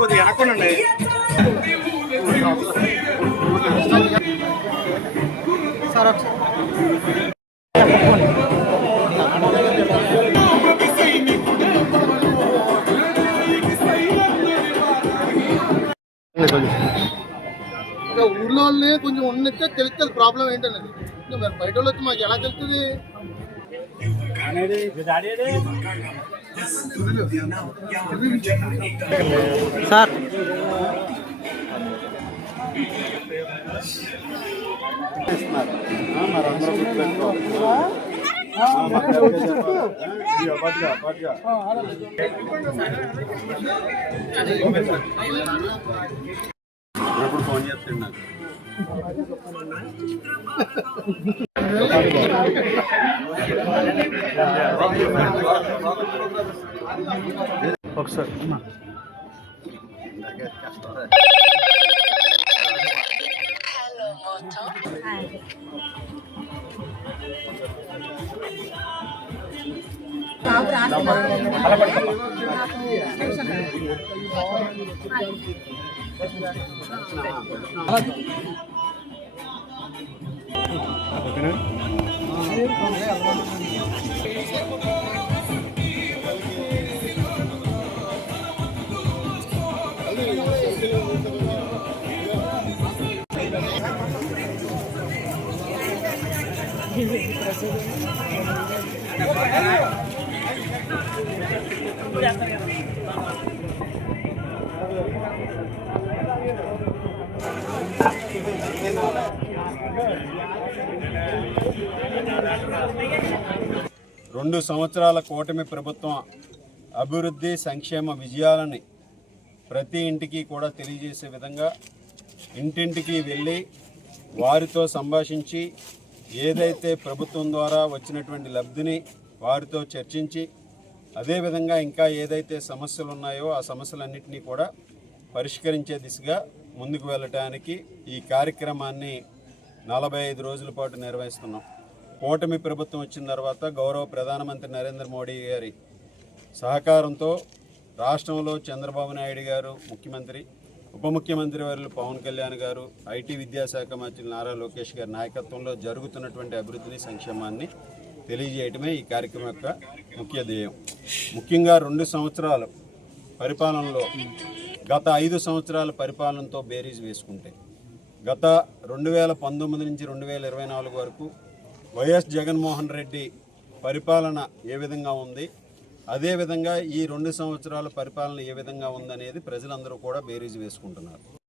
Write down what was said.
కొద్దిగా వెనక్కోనండి. సార్ ఊర్లో వాళ్ళని కొంచెం ఉన్నట్టే తెలుస్తుంది ప్రాబ్లం ఏంటనేది. మరి బయట వాళ్ళు వచ్చి మాకు ఎలా తెలుస్తుంది? సార్ ఎప్పుడు ఫోన్ చేస్తాడు నాకు. ఒకసారి రెండు సంవత్సరాల కూటమి ప్రభుత్వం అభివృద్ధి సంక్షేమ విజయాలని ప్రతి ఇంటికి కూడా తెలియజేసే విధంగా ఇంటింటికి వెళ్ళి వారితో సంభాషించి ఏదైతే ప్రభుత్వం ద్వారా వచ్చినటువంటి లబ్ధిని వారితో చర్చించి అదేవిధంగా ఇంకా ఏదైతే సమస్యలు ఉన్నాయో ఆ సమస్యలన్నింటినీ కూడా పరిష్కరించే దిశగా ముందుకు వెళ్ళటానికి ఈ కార్యక్రమాన్ని 45 రోజుల పాటు నిర్వహిస్తున్నాం. కూటమి ప్రభుత్వం వచ్చిన తర్వాత గౌరవ ప్రధానమంత్రి నరేంద్ర మోడీ గారి సహకారంతో రాష్ట్రంలో చంద్రబాబు నాయుడు గారు ముఖ్యమంత్రి, ఉప ముఖ్యమంత్రి వర్యులు పవన్ కళ్యాణ్ గారు, ఐటీ విద్యాశాఖ మంత్రి నారా లోకేష్ గారి నాయకత్వంలో జరుగుతున్నటువంటి అభివృద్ధిని సంక్షేమాన్ని తెలియజేయటమే ఈ కార్యక్రమం యొక్క ముఖ్య ధ్యేయం. ముఖ్యంగా 2 సంవత్సరాల పరిపాలనలో గత 5 సంవత్సరాల పరిపాలనతో బేరీజ్ వేసుకుంటే గత 2019 నుంచి 2024 వరకు వైఎస్ జగన్మోహన్ రెడ్డి పరిపాలన ఏ విధంగా ఉంది, అదేవిధంగా ఈ 2 సంవత్సరాల పరిపాలన ఏ విధంగా ఉందనేది ప్రజలందరూ కూడా బేరీజ్ వేసుకుంటున్నారు.